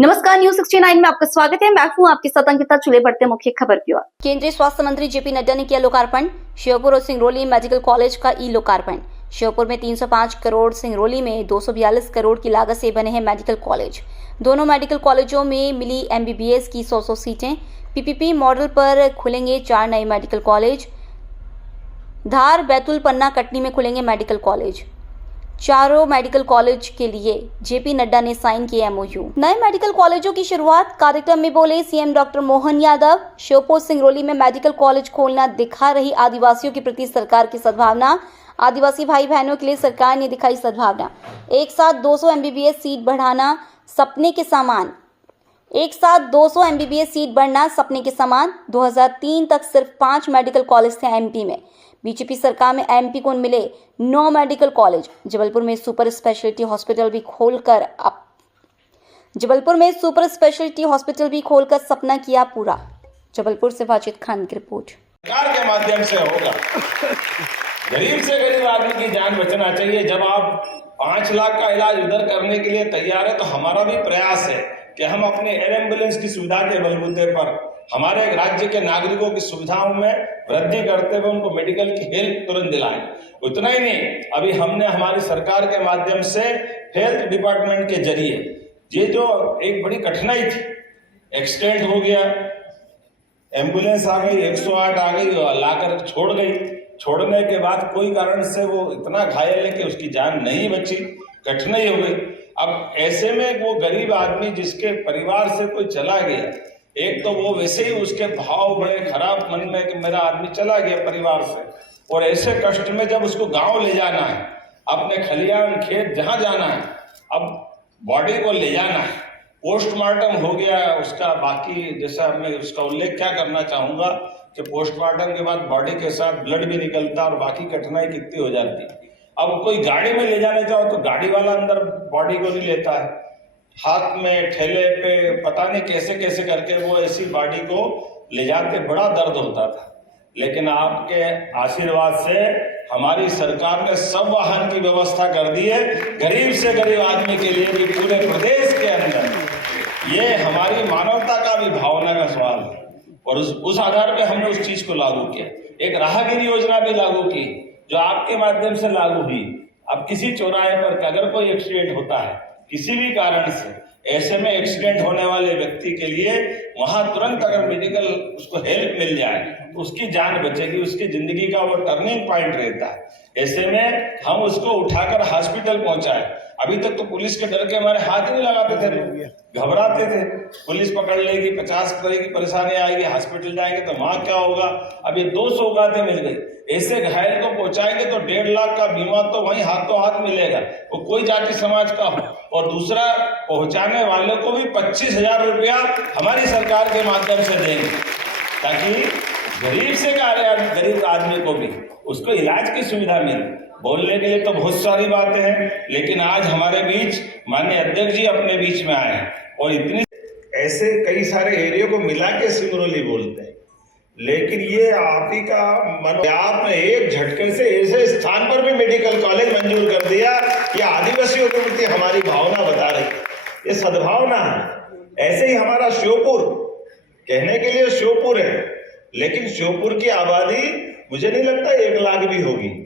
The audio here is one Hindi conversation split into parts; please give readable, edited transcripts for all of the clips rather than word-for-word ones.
नमस्कार, न्यूज 69 में आपका स्वागत है। मैं हूं आपके साथ अंकिता। चले बढ़ते मुख्य खबर की ओर। केंद्रीय स्वास्थ्य मंत्री जेपी नड्डा ने किया लोकार्पण। श्योपुर और सिंगरौली मेडिकल कॉलेज का ई लोकार्पण। श्योपुर में 305 करोड़, सिंगरौली में 242 करोड़ की लागत से बने हैं मेडिकल कॉलेज। दोनों मेडिकल कॉलेजों में मिली MBBS की 100 सीटें। PPP मॉडल पर खुलेंगे 4 नए मेडिकल कॉलेज। धार, बैतूल, पन्ना, कटनी में खुलेंगे मेडिकल कॉलेज। चारों मेडिकल कॉलेज के लिए जेपी नड्डा ने साइन किए MOU। नए मेडिकल कॉलेजों की शुरुआत कार्यक्रम में बोले CM डॉक्टर मोहन यादव। श्योपुर सिंगरौली में मेडिकल कॉलेज खोलना दिखा रही आदिवासियों के प्रति सरकार की सद्भावना। आदिवासी भाई बहनों के लिए सरकार ने दिखाई सद्भावना। एक साथ 200 MBBS सीट बढ़ाना सपने के समान। एक साथ 200 MBBS सीट बढ़ना सपने के समान। 2003 तक सिर्फ 5 मेडिकल कॉलेज थे MP में। बीजेपी सरकार में MP को मिले 9 मेडिकल कॉलेज। जबलपुर में सुपर स्पेशलिटी हॉस्पिटल भी खोलकर सपना किया पूरा। जबलपुर से वाजिद खान की रिपोर्ट। सरकार के माध्यम से होगा। गरीब से गरीब आदमी की जान बचना चाहिए। जब आप 5 लाख का इलाज उधर करने के लिए तैयार है तो हमारा भी प्रयास है कि हम अपने एयर एम्बुलेंस की सुविधा के बलबूते पर हमारे राज्य के नागरिकों की सुविधाओं में वृद्धि करते हुए उनको मेडिकल की हेल्प तुरंत दिलाएं। उतना ही नहीं, अभी हमने हमारी सरकार के माध्यम से हेल्थ डिपार्टमेंट के जरिए ये जो एक बड़ी कठिनाई थी, एक्सीडेंट हो गया, एम्बुलेंस आ गई, 108 आ गई, लाकर छोड़ गई। छोड़ने के बाद कोई कारण से वो इतना घायल है कि उसकी जान नहीं बची, कठिनाई हो गई। अब ऐसे में वो गरीब आदमी जिसके परिवार से कोई चला गया, एक तो वो वैसे ही उसके भाव बड़े खराब मन में कि मेरा आदमी चला गया परिवार से, और ऐसे कष्ट में जब उसको गांव ले जाना है, अपने खलियान खेत जहां जाना है, अब बॉडी को ले जाना है, पोस्टमार्टम हो गया उसका। बाकी जैसा मैं उसका उल्लेख क्या करना चाहूंगा कि पोस्टमार्टम के बाद बॉडी के साथ ब्लड भी निकलता और बाकी कठिनाई कितनी हो जाती। अब कोई गाड़ी में ले जाने जाओ तो गाड़ी वाला अंदर बॉडी को नहीं लेता है, हाथ में ठेले पे पता नहीं कैसे कैसे करके वो ऐसी बॉडी को ले जाते, बड़ा दर्द होता था। लेकिन आपके आशीर्वाद से हमारी सरकार ने सब वाहन की व्यवस्था कर दी है, गरीब से गरीब आदमी के लिए भी पूरे प्रदेश के अंदर। ये हमारी मानवता का भी भावना का सवाल है और उस आधार पे हमने उस चीज को लागू किया। एक राहगीर योजना भी लागू की जो आपके माध्यम से लागू हुई। अब किसी चौराहे पर अगर कोई एक्सीडेंट होता है किसी भी कारण से, ऐसे में एक्सीडेंट होने वाले व्यक्ति के लिए वहां तुरंत अगर मेडिकल उसको हेल्प मिल जाए तो उसकी जान बचेगी, उसकी जिंदगी का वो टर्निंग पॉइंट रहता है। ऐसे में हम उसको उठाकर हॉस्पिटल पहुंचाए। अभी तक तो पुलिस के डर के हमारे हाथ ही नहीं लगाते थे, घबराते थे, पुलिस पकड़ लेगी, 50 तरह की परेशानी आएगी, हॉस्पिटल जाएंगे तो वहां क्या होगा। अब ये 2 सौगातें मिल गई। ऐसे घायल को पहुंचाएंगे तो 1.5 लाख का बीमा तो वहीं हाथों हाथ मिलेगा, वो कोई जाति समाज का हो। और दूसरा, पहुंचाने वाले को भी 25,000 रुपया हमारी सरकार के माध्यम से देंगे, ताकि गरीब से गरीब आदमी को भी उसको इलाज की सुविधा मिले। बोलने के लिए तो बहुत सारी बातें हैं, लेकिन आज हमारे बीच माननीय अध्यक्ष जी अपने बीच में आए हैं और इतनी ऐसे कई सारे एरिया को मिला के सिंगरौली बोलते हैं। लेकिन ये आप ही का मन, आपने एक झटके से ऐसे स्थान पर भी मेडिकल कॉलेज मंजूर कर दिया। ये आदिवासियों के प्रति हमारी भावना बता रही, ये सद्भावना है। ऐसे ही हमारा श्योपुर, कहने के लिए श्योपुर है, लेकिन श्योपुर की आबादी मुझे नहीं लगता 1 लाख भी होगी।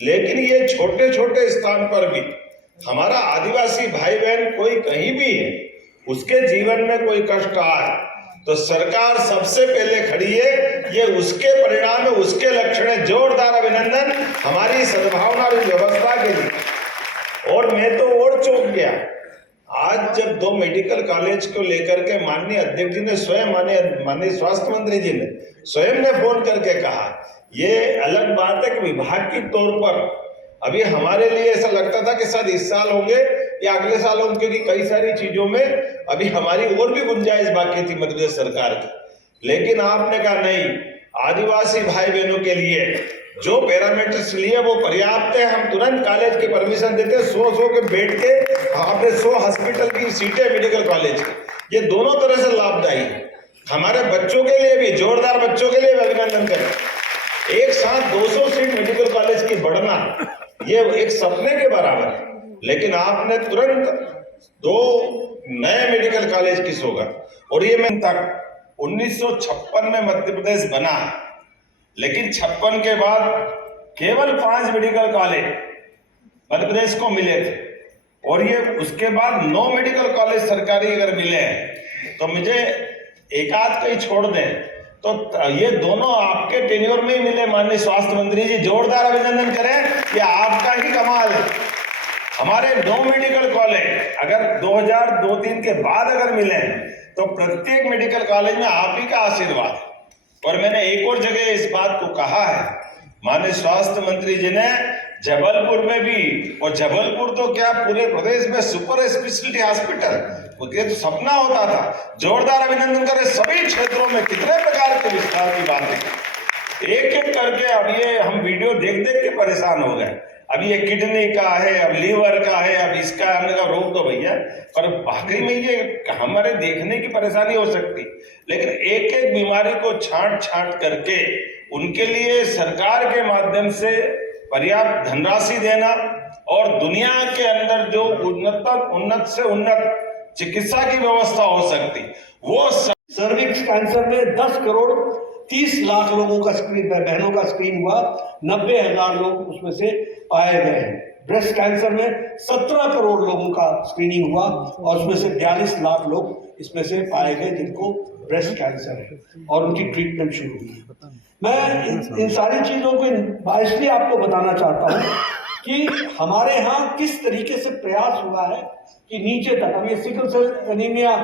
लेकिन ये छोटे छोटे स्थान पर भी हमारा आदिवासी भाई बहन कोई कहीं भी है, उसके जीवन में कोई कष्ट आए तो सरकार सबसे पहले खड़ी है। ये उसके परिणाम है, उसके लक्षण है। जोरदार अभिनंदन हमारी सद्भावना और व्यवस्था के लिए। और मैं तो और चौंक गया आज जब 2 मेडिकल कॉलेज को लेकर के माननीय अध्यक्ष जी ने स्वयं, माननीय स्वास्थ्य मंत्री जी ने स्वयं ने फोन करके कहा। ये अलग बात है कि विभाग के तौर पर अभी हमारे लिए ऐसा लगता था कि शायद इस साल होंगे या अगले साल होंगे, क्योंकि कई सारी चीजों में अभी हमारी और भी गुंजाइश बाकी थी मध्य प्रदेश सरकार की। लेकिन आपने कहा नहीं, आदिवासी भाई बहनों के लिए जो पैरामीटर्स लिए वो पर्याप्त है, हम तुरंत कॉलेज की परमिशन देते हैं। 100 के बेड के आपने 100 हॉस्पिटल की सीटें मेडिकल कॉलेज की, ये दोनों तरह से लाभदायी है। हमारे बच्चों के लिए भी, जोरदार बच्चों के लिए भी अभिनंदन करें। एक साथ 200 सीट मेडिकल कॉलेज की बढ़ना ये एक सपने के बराबर है। लेकिन आपने तुरंत 2 नए मेडिकल कॉलेज की सौगात। और ये मैं तक 1956 में मध्य प्रदेश बना, लेकिन 56 के बाद केवल 5 मेडिकल कॉलेज मध्य प्रदेश को मिले थे, और ये उसके बाद 9 मेडिकल कॉलेज सरकारी अगर मिले हैं तो मुझे एक आध कहीं छोड़ दें तो ये दोनों आपके टेन्योर में ही मिले। माननीय स्वास्थ्य मंत्री जी, जोरदार अभिनंदन करें, ये आपका ही कमाल है। हमारे 9 मेडिकल कॉलेज अगर 2002-03 के बाद अगर मिले तो प्रत्येक मेडिकल कॉलेज में आप ही का आशीर्वाद है। और मैंने एक और जगह इस बात को कहा है, माननीय स्वास्थ्य मंत्री जी ने जबलपुर में भी, और जबलपुर तो क्या पूरे प्रदेश में सुपर स्पेशलिटी हॉस्पिटल, ये तो सपना होता था। जोरदार अभिनंदन करें, सभी क्षेत्रों में कितने प्रकार के विस्तार की बातें एक एक करके। अब ये हम वीडियो देख देख के परेशान हो गए। अब ये किडनी का है, अब लीवर का है, अब इसका हमने कहा रोक दो भैया, पर वाकई में ये हमारे देखने की परेशानी हो सकती, लेकिन एक एक बीमारी को छांट छांट करके उनके लिए सरकार के माध्यम से पर्याप्त धनराशि देना, और दुनिया के अंदर जो उन्नत से उन्नत चिकित्सा की व्यवस्था हो सकती, वो सर्विक्स कैंसर में 10 करोड़ 30 लाख लोगों का स्क्रीन, बहनों का स्क्रीन हुआ, 90,000 लोग उसमें से पाए गए हैं। ब्रेस्ट कैंसर में 17 करोड़ लोगों का स्क्रीनिंग हुआ और उसमें से 42 लाख लोग इसमें से पाए गए जिनको ब्रेस्ट कैंसर है, और उनकी ट्रीटमेंट शुरू हुई। मैं इन सारी चीजों को इसलिए आपको बताना चाहता हूँ कि हमारे यहाँ किस तरीके से प्रयास हुआ है कि नीचे तक। अब ये सिकल सेल एनीमिया,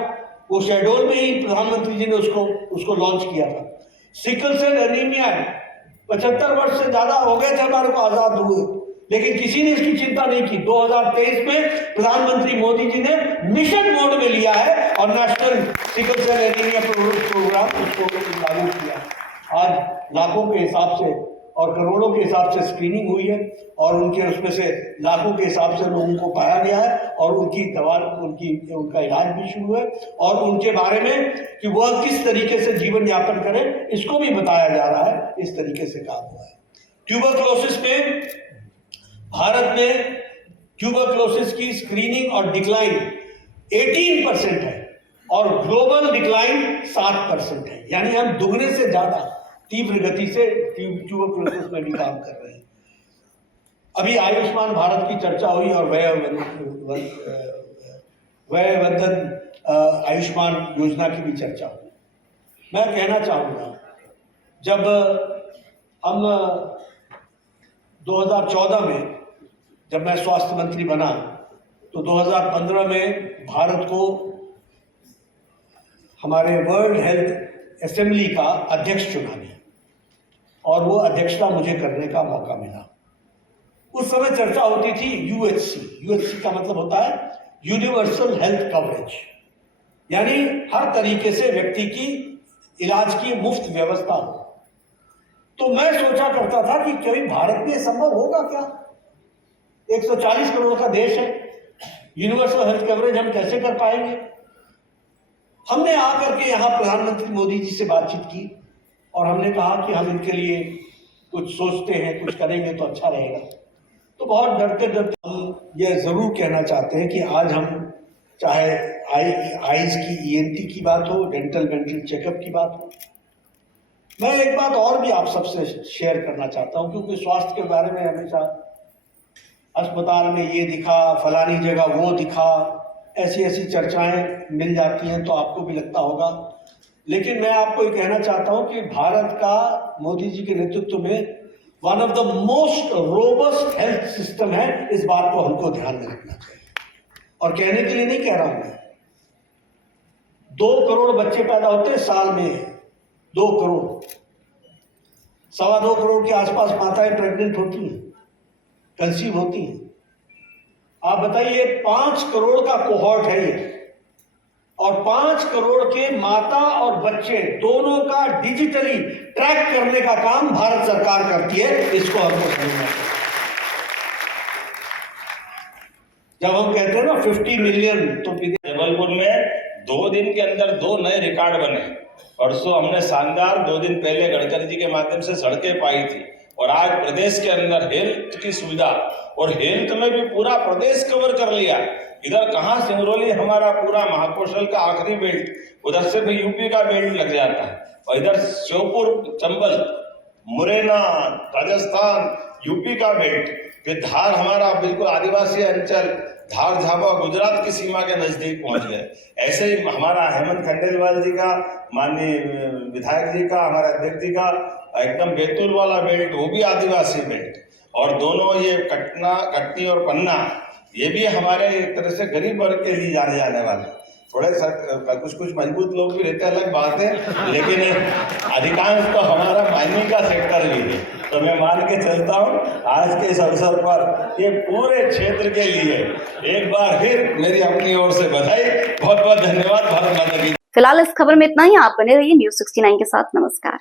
वो शेड्यूल में ही प्रधानमंत्री जी ने उसको लॉन्च किया था। सिकल सेल एनीमिया 75 वर्ष से ज्यादा हो गए थे हमारे को आजाद हुए, लेकिन किसी ने इसकी चिंता नहीं की। 2023 में प्रधानमंत्री मोदी जी ने मिशन मोड में लिया है और national sickle cell anaemia programme उसको लागू किया। आज लाखों के हिसाब से और करोड़ों के हिसाब से स्क्रीनिंग हुई है, और उनके उसमें से लाखों के हिसाब से लोगों को पाया गया है, और उनकी दवा उनका इलाज भी शुरू है, और उनके बारे में कि वह किस तरीके से जीवन यापन करें इसको भी बताया जा रहा है। इस तरीके से काम हुआ है। ट्यूबरक्लोसिस में भारत में ट्यूबरक्लोसिस की स्क्रीनिंग और डिक्लाइन 18% है, और ग्लोबल डिक्लाइन 7% है, यानी हम दुगने से ज्यादा तीव्र गति से ट्यूबरक्लोसिस में भी काम कर रहे हैं। अभी आयुष्मान भारत की चर्चा हुई और व्यय वंदन आयुष्मान योजना की भी चर्चा हुई। मैं कहना चाहूँगा, जब हम 2014 में जब मैं स्वास्थ्य मंत्री बना तो 2015 में भारत को हमारे वर्ल्ड हेल्थ असेंबली का अध्यक्ष चुना गया, और वो अध्यक्षता मुझे करने का मौका मिला। उस समय चर्चा होती थी यूएचसी का मतलब होता है यूनिवर्सल हेल्थ कवरेज, यानी हर तरीके से व्यक्ति की इलाज की मुफ्त व्यवस्था हो। तो मैं सोचा करता था कि कभी भारत में संभव होगा क्या? 140 करोड़ का देश है, यूनिवर्सल हेल्थ कवरेज हम कैसे कर पाएंगे? हमने आकर के यहाँ प्रधानमंत्री मोदी जी से बातचीत की, और हमने कहा कि हम इनके लिए कुछ सोचते हैं, कुछ करेंगे तो अच्छा रहेगा। तो बहुत डरते डरते हम ये ज़रूर कहना चाहते हैं कि आज हम चाहे आईज की ईएनटी की बात हो, डेंटल चेकअप की बात हो, मैं एक बात और भी आप सबसे शेयर करना चाहता हूँ, क्योंकि स्वास्थ्य के बारे में हमेशा अस्पताल में ये दिखा, फलानी जगह वो दिखा, ऐसी चर्चाएं मिल जाती हैं तो आपको भी लगता होगा। लेकिन मैं आपको ये कहना चाहता हूं कि भारत का मोदी जी के नेतृत्व में one of the most robust health system है। इस बात को हमको ध्यान में रखना चाहिए, और कहने के लिए नहीं कह रहा हूं मैं। 2 करोड़ बच्चे पैदा होते हैं साल में, 2 करोड़, 2.25 करोड़ के आसपास माताएं प्रेग्नेंट होती हैं, कंसीव होती हैं। आप बताइए, 5 करोड़ का कोहॉर्ट है ये, और 5 करोड़ के माता और बच्चे दोनों का डिजिटली ट्रैक करने का काम भारत सरकार करती है। इसको हमको समझना चाहिए। जब हम कहते हैं ना 50 मिलियन, तो जबलपुर में 2 दिन के अंदर 2 नए रिकॉर्ड बने। परसों हमने शानदार 2 दिन पहले गडकरी जी के माध्यम से सड़कें पाई थी, और आज प्रदेश के अंदर हेल्थ की सुविधा, और हेल्थ में भी पूरा प्रदेश कवर कर लिया। इधर कहाँ सिंगरौली हमारा पूरा महाकौशल का आखिरी बेल्ट, उधर से भी यूपी का बेल्ट लग जाता है, और इधर श्योपुर, चंबल, मुरैना, राजस्थान, यूपी का बेल्ट, फिर धार हमारा बिल्कुल आदिवासी अंचल, धार झाबा गुजरात की सीमा के नजदीक पहुंच गए। ऐसे ही हमारा हेमंत खंडेलवाल जी का, माननीय विधायक जी का, हमारे अध्यक्ष जी का एकदम बैतूल वाला बेल्ट, वो भी आदिवासी बेल्ट, और दोनों ये कटनी और पन्ना, ये भी हमारे एक तरह से गरीब वर्ग के लिए जाने जाने वाले। थोड़े कुछ मजबूत लोग भी रहते हैं, अलग बात है, लेकिन अधिकांश तो हमारा माइनिंग का सेक्टर भी है। तो मैं मान के चलता हूँ आज के इस अवसर पर ये पूरे क्षेत्र के लिए एक बार फिर मेरी अपनी ओर से बधाई, बहुत बहुत धन्यवाद। भारत माता की। फिलहाल इस खबर में इतना ही। आप बने रहिए न्यूज़ 69 के साथ। नमस्कार।